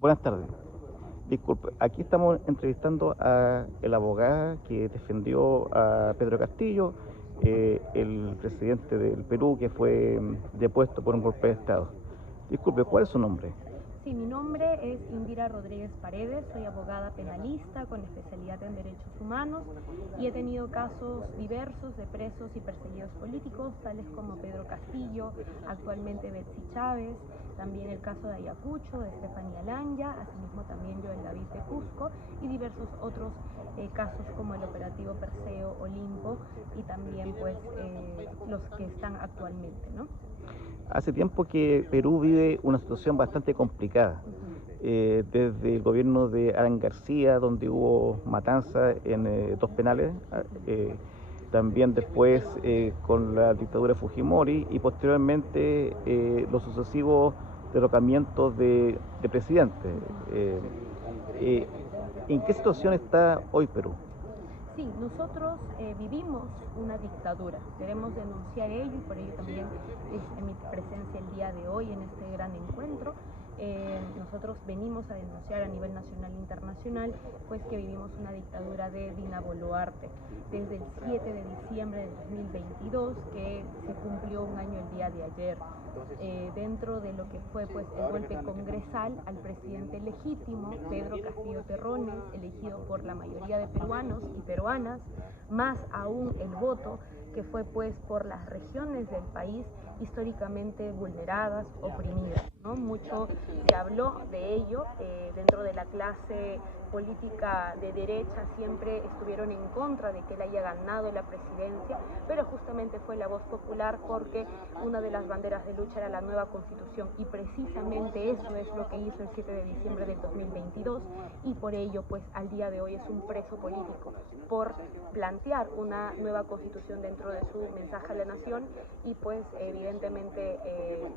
Buenas tardes. Disculpe, aquí estamos entrevistando a el abogado que defendió a Pedro Castillo, el presidente del Perú que fue depuesto por un golpe de Estado. Disculpe, ¿cuál es su nombre? Sí, mi nombre es Indira Rodríguez Paredes, soy abogada penalista con especialidad en derechos humanos y he tenido casos diversos de presos y perseguidos políticos, tales como Pedro Castillo, actualmente Betsy Chávez, también el caso de Ayacucho, de Estefanía Lanya, asimismo también Joel David de Cusco y diversos otros casos como el operativo Perseo, Olimpo y también los que están actualmente, ¿no? Hace tiempo que Perú vive una situación bastante complicada. Desde el gobierno de Alan García, donde hubo matanza en dos penales, también después con la dictadura de Fujimori y posteriormente los sucesivos derrocamientos de presidentes. Eh, eh, ¿En qué situación está hoy Perú? Sí, nosotros vivimos una dictadura, queremos denunciar ello y por ello también es mi presencia el día de hoy en este gran encuentro. Nosotros venimos a denunciar a nivel nacional e internacional pues que vivimos una dictadura de Dina Boluarte desde el 7 de diciembre del 2022 que se cumplió un año el día de ayer. Dentro de lo que fue pues el golpe congresal al presidente legítimo Pedro Castillo Terrones, elegido por la mayoría de peruanos y peruanas, más aún el voto que fue pues por las regiones del país históricamente vulneradas, oprimidas, ¿no? Mucho se habló de ello dentro de la clase política de derecha, siempre estuvieron en contra de que él haya ganado la presidencia, pero justamente fue la voz popular porque una de las banderas de lucha era la nueva constitución y precisamente eso es lo que hizo el 7 de diciembre del 2022 y por ello pues al día de hoy es un preso político por plantear una nueva constitución dentro de su mensaje a la nación y pues evidentemente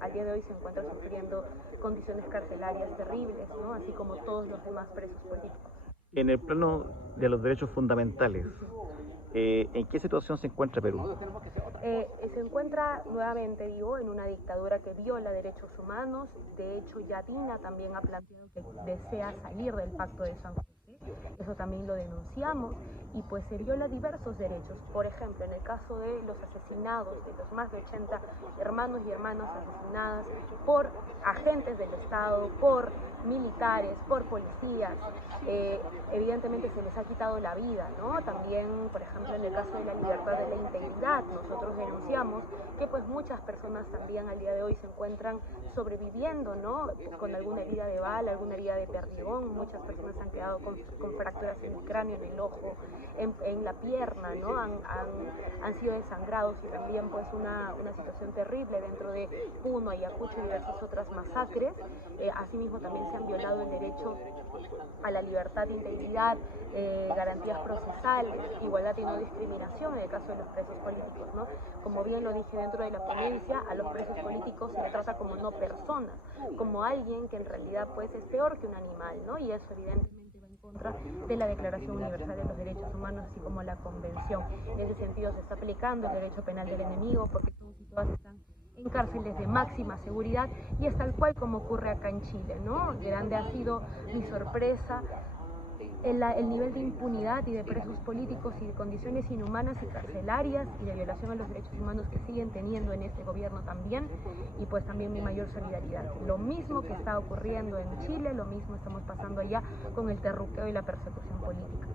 al día de hoy se encuentra sufriendo condiciones carcelarias terribles, ¿no? Así como todos los demás presos políticos. En el plano de los derechos fundamentales, ¿en qué situación se encuentra Perú? Se encuentra nuevamente, digo, en una dictadura que viola derechos humanos. De hecho, Yadina también ha planteado que desea salir del Pacto de San José. Eso también lo denunciamos y pues se viola diversos derechos. Por ejemplo, en el caso de los asesinados, de los más de 80 hermanos y hermanas asesinadas por agentes del Estado, por militares, por policías, evidentemente se les ha quitado la vida, ¿no? También, por ejemplo, en el caso de la libertad de la integridad, nosotros denunciamos que pues muchas personas también al día de hoy se encuentran sobreviviendo, ¿no? Con alguna herida de bala, alguna herida de perdigón, muchas personas han quedado con fracturas en el cráneo, en el ojo, en la pierna, ¿no? Han sido desangrados y también pues una situación terrible dentro de Puno, Ayacucho y diversas otras masacres. Asimismo también se han violado el derecho a la libertad de integridad, garantías procesales, igualdad y no discriminación en el caso de los presos políticos, ¿no? Como bien lo dije dentro de la ponencia, a los presos políticos se les trata como no personas, como alguien que en realidad pues es peor que un animal, ¿no? Y eso evidentemente va en contra de la Declaración Universal de los Derechos Humanos, así como la Convención. En ese sentido se está aplicando el derecho penal del enemigo porque todos y todas están en cárceles de máxima seguridad y es tal cual como ocurre acá en Chile, ¿no? Grande ha sido mi sorpresa el nivel de impunidad y de presos políticos y de condiciones inhumanas y carcelarias y de violación a los derechos humanos que siguen teniendo en este gobierno también y pues también mi mayor solidaridad. Lo mismo que está ocurriendo en Chile, lo mismo estamos pasando allá con el terruqueo y la persecución política.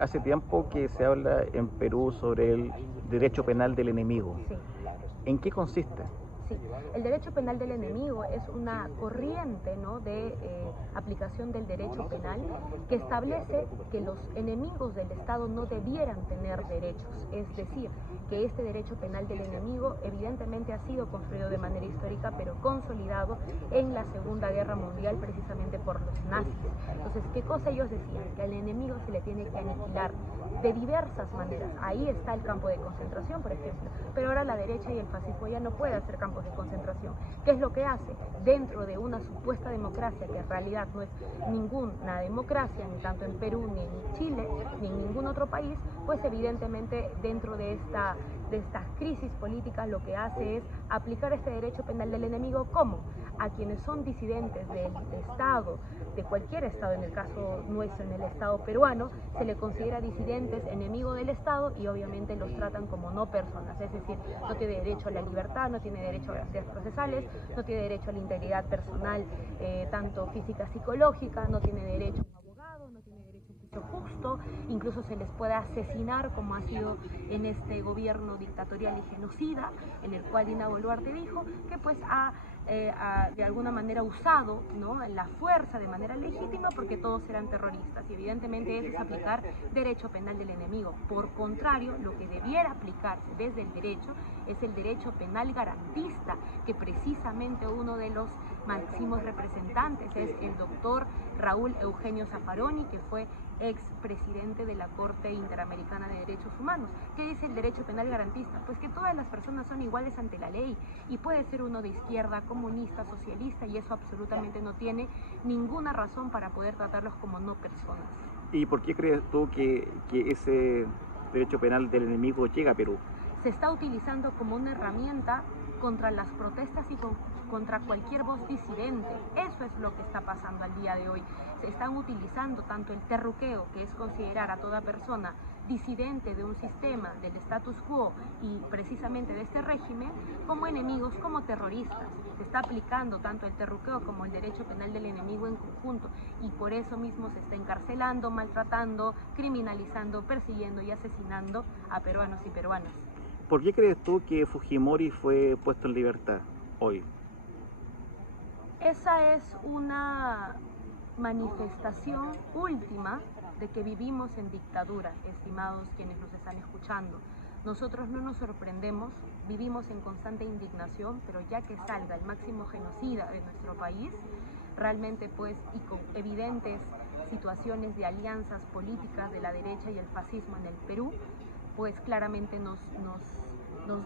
Hace tiempo que se habla en Perú sobre el derecho penal del enemigo. Sí. ¿En qué consiste? Sí, el derecho penal del enemigo es una corriente, ¿no?, de aplicación del derecho penal que establece que los enemigos del Estado no debieran tener derechos. Es decir, que este derecho penal del enemigo evidentemente ha sido construido de manera histórica, pero consolidado en la Segunda Guerra Mundial precisamente por los nazis. Entonces, ¿qué cosa ellos decían? Que al enemigo se le tiene que aniquilar de diversas maneras. Ahí está el campo de concentración, por ejemplo. Pero ahora la derecha y el fascismo ya no puede hacer campos de concentración. ¿Qué es lo que hace? Dentro de una supuesta democracia, que en realidad no es ninguna democracia, ni tanto en Perú, ni en Chile, ni en ningún otro país, pues evidentemente dentro de esta de estas crisis políticas lo que hace es aplicar este derecho penal del enemigo. ¿Cómo? A quienes son disidentes del Estado, de cualquier Estado, en el caso nuestro, en el Estado peruano, se le considera disidentes, enemigo del Estado, y obviamente los tratan como no personas, es decir, no tiene derecho a la libertad, no tiene derecho a garantías procesales, no tiene derecho a la integridad personal, tanto física, psicológica, no tiene derecho a un abogado, no tiene derecho a un juicio justo, incluso se les puede asesinar, como ha sido en este gobierno dictatorial y genocida, en el cual Dina Boluarte dijo que pues ha de alguna manera usado, ¿no?, la fuerza de manera legítima, porque todos eran terroristas, y evidentemente eso es aplicar derecho penal del enemigo. Por contrario, lo que debiera aplicarse desde el derecho es el derecho penal garantista, que precisamente uno de los máximos representantes es el doctor Raúl Eugenio Zaffaroni, que fue expresidente de la Corte Interamericana de Derechos Humanos. ¿Qué es el derecho penal garantista? Pues que todas las personas son iguales ante la ley, y puede ser uno de izquierda, comunista, socialista, y eso absolutamente no tiene ninguna razón para poder tratarlos como no personas. ¿Y por qué crees tú que ese derecho penal del enemigo llega a Perú? Se está utilizando como una herramienta contra las protestas y contra cualquier voz disidente. Eso es lo que está pasando al día de hoy. Se están utilizando tanto el terruqueo, que es considerar a toda persona disidente de un sistema, del status quo y precisamente de este régimen, como enemigos, como terroristas. Se está aplicando tanto el terruqueo como el derecho penal del enemigo en conjunto, y por eso mismo se está encarcelando, maltratando, criminalizando, persiguiendo y asesinando a peruanos y peruanas. ¿Por qué crees tú que Fujimori fue puesto en libertad hoy? Esa es una manifestación última de que vivimos en dictadura, estimados quienes nos están escuchando. Nosotros no nos sorprendemos, vivimos en constante indignación, pero ya que salga el máximo genocida de nuestro país, realmente pues, y con evidentes situaciones de alianzas políticas de la derecha y el fascismo en el Perú, pues claramente nos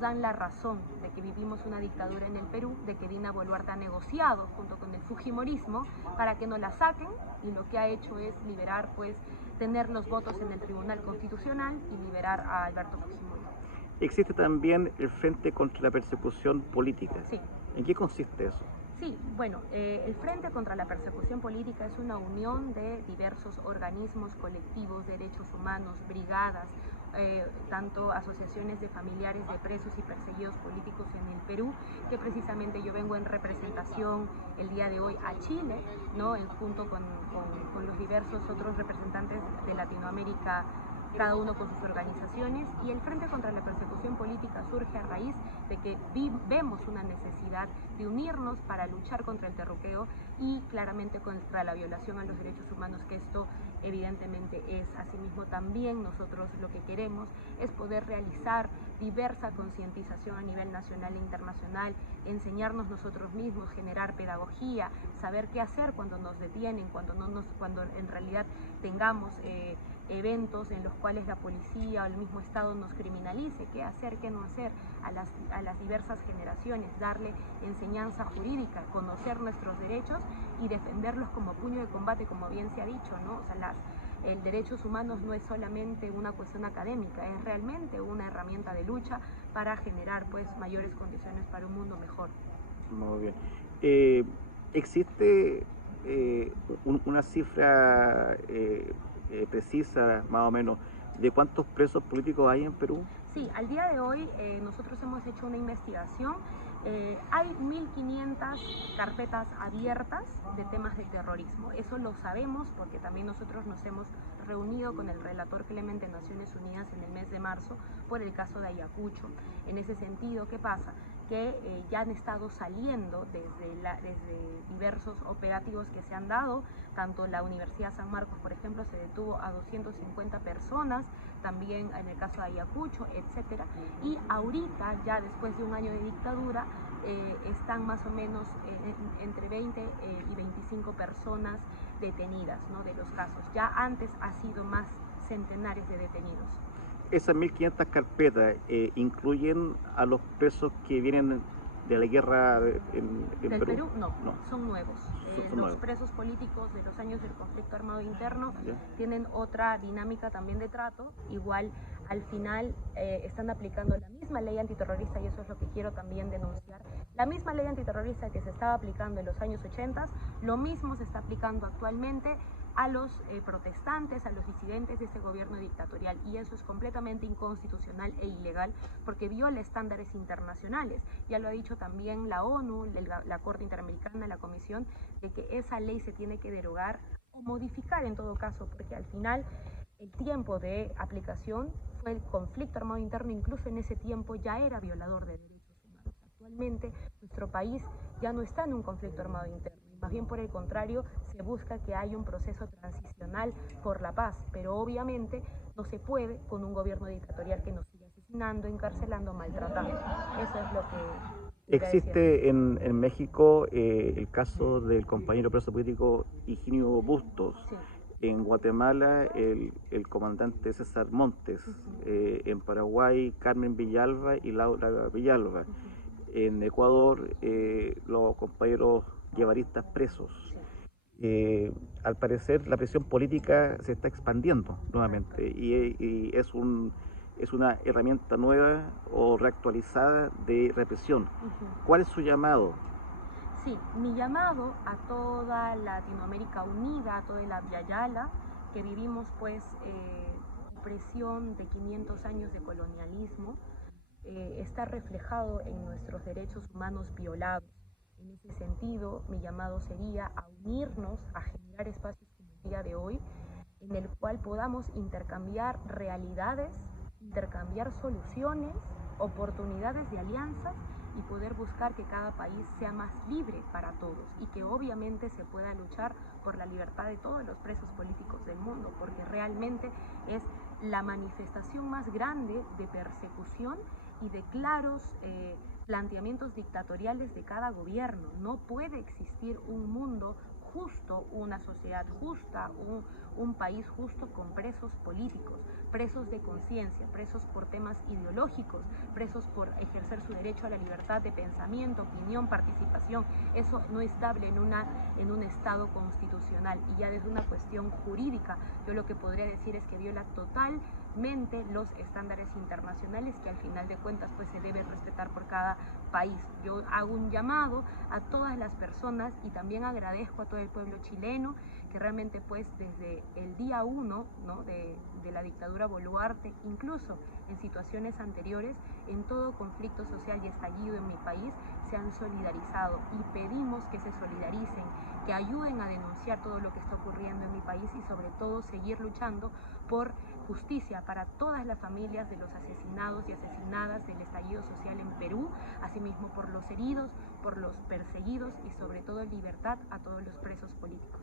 dan la razón de que vivimos una dictadura en el Perú, de que Dina Boluarte ha negociado junto con el fujimorismo para que no la saquen, y lo que ha hecho es liberar, pues, tener los votos en el Tribunal Constitucional y liberar a Alberto Fujimori. Existe también el Frente contra la Persecución Política. Sí. ¿En qué consiste eso? Sí, bueno, el Frente contra la Persecución Política es una unión de diversos organismos, colectivos, derechos humanos, brigadas, tanto asociaciones de familiares de presos y perseguidos políticos en el Perú, que precisamente yo vengo en representación el día de hoy a Chile, ¿no?, junto con los diversos otros representantes de Latinoamérica, cada uno con sus organizaciones, y el Frente contra la Persecución Política surge a raíz de que vemos una necesidad de unirnos para luchar contra el terruqueo y claramente contra la violación a los derechos humanos, que esto evidentemente es. Asimismo, también nosotros lo que queremos es poder realizar diversa concientización a nivel nacional e internacional, enseñarnos nosotros mismos, generar pedagogía, saber qué hacer cuando nos detienen, cuando en realidad tengamos eventos en los cuales la policía o el mismo Estado nos criminalice, qué hacer, qué no hacer a las diversas generaciones, darle enseñanza jurídica, conocer nuestros derechos y defenderlos como puño de combate, como bien se ha dicho, ¿no? O sea, el derechos humanos no es solamente una cuestión académica, es realmente una herramienta de lucha para generar, pues, mayores condiciones para un mundo mejor. Muy bien. ¿Existe una cifra precisa, más o menos, de cuántos presos políticos hay en Perú? Sí, al día de hoy nosotros hemos hecho una investigación. Hay 1.500 carpetas abiertas de temas de terrorismo. Eso lo sabemos porque también nosotros nos hemos reunido con el relator Clemente de Naciones Unidas en el mes de marzo por el caso de Ayacucho. En ese sentido, ¿qué pasa? Que ya han estado saliendo desde diversos operativos que se han dado. Tanto la Universidad San Marcos, por ejemplo, se detuvo a 250 personas, también en el caso de Ayacucho, etcétera. Y ahorita, ya después de un año de dictadura, están más o menos entre 20 y 25 personas detenidas, ¿no?, de los casos. Ya antes ha sido más centenares de detenidos. ¿Esas 1.500 carpetas incluyen a los presos que vienen de la guerra en ¿Del Perú? No, No. son nuevos. Son Los nuevos. presos políticos de los años del conflicto armado interno ¿Ya? tienen otra dinámica también de trato. Igual, al final, están aplicando la misma ley antiterrorista, y eso es lo que quiero también denunciar. La misma ley antiterrorista que se estaba aplicando en los años 80, lo mismo se está aplicando actualmente a los protestantes, a los disidentes de este gobierno dictatorial, y eso es completamente inconstitucional e ilegal porque viola estándares internacionales. Ya lo ha dicho también la ONU, la Corte Interamericana, la Comisión, de que esa ley se tiene que derogar o modificar en todo caso, porque al final el tiempo de aplicación fue el conflicto armado interno, incluso en ese tiempo ya era violador de derechos humanos. Actualmente nuestro país ya no está en un conflicto armado interno, más bien por el contrario, se busca que haya un proceso transicional por la paz, pero obviamente no se puede con un gobierno dictatorial que nos sigue asesinando, encarcelando, maltratando. Eso es lo que Existe en México el caso del compañero preso político Higinio Bustos. Sí. En Guatemala el comandante César Montes. En Paraguay Carmen Villalba y Laura Villalba. En Ecuador los compañeros guevaristas presos. Al parecer la presión política se está expandiendo nuevamente y es una herramienta nueva o reactualizada de represión. ¿Cuál es su llamado? Sí, mi llamado a toda Latinoamérica unida, a toda la Via Yala, que vivimos pues opresión de 500 años de colonialismo, está reflejado en nuestros derechos humanos violados. En ese sentido, mi llamado sería a unirnos, a generar espacios como el día de hoy, en el cual podamos intercambiar realidades, intercambiar soluciones, oportunidades de alianzas y poder buscar que cada país sea más libre para todos y que obviamente se pueda luchar por la libertad de todos los presos políticos del mundo, porque realmente es la manifestación más grande de persecución y de claros planteamientos dictatoriales de cada gobierno. No puede existir un mundo justo, una sociedad justa, un país justo con presos políticos, presos de conciencia, presos por temas ideológicos, presos por ejercer su derecho a la libertad de pensamiento, opinión, participación. Eso no es estable en un Estado constitucional, y ya desde una cuestión jurídica yo lo que podría decir es que viola totalmente los estándares internacionales que al final de cuentas pues se debe respetar por cada país. Yo hago un llamado a todas las personas y también agradezco a todo el pueblo chileno que realmente pues desde el día 1, ¿no?, de la dictadura Boluarte, incluso en situaciones anteriores, en todo conflicto social y estallido en mi país, se han solidarizado, y pedimos que se solidaricen, que ayuden a denunciar todo lo que está ocurriendo en mi país y sobre todo seguir luchando por justicia para todas las familias de los asesinados y asesinadas del estallido social en Perú, asimismo por los heridos, por los perseguidos y sobre todo libertad a todos los presos políticos.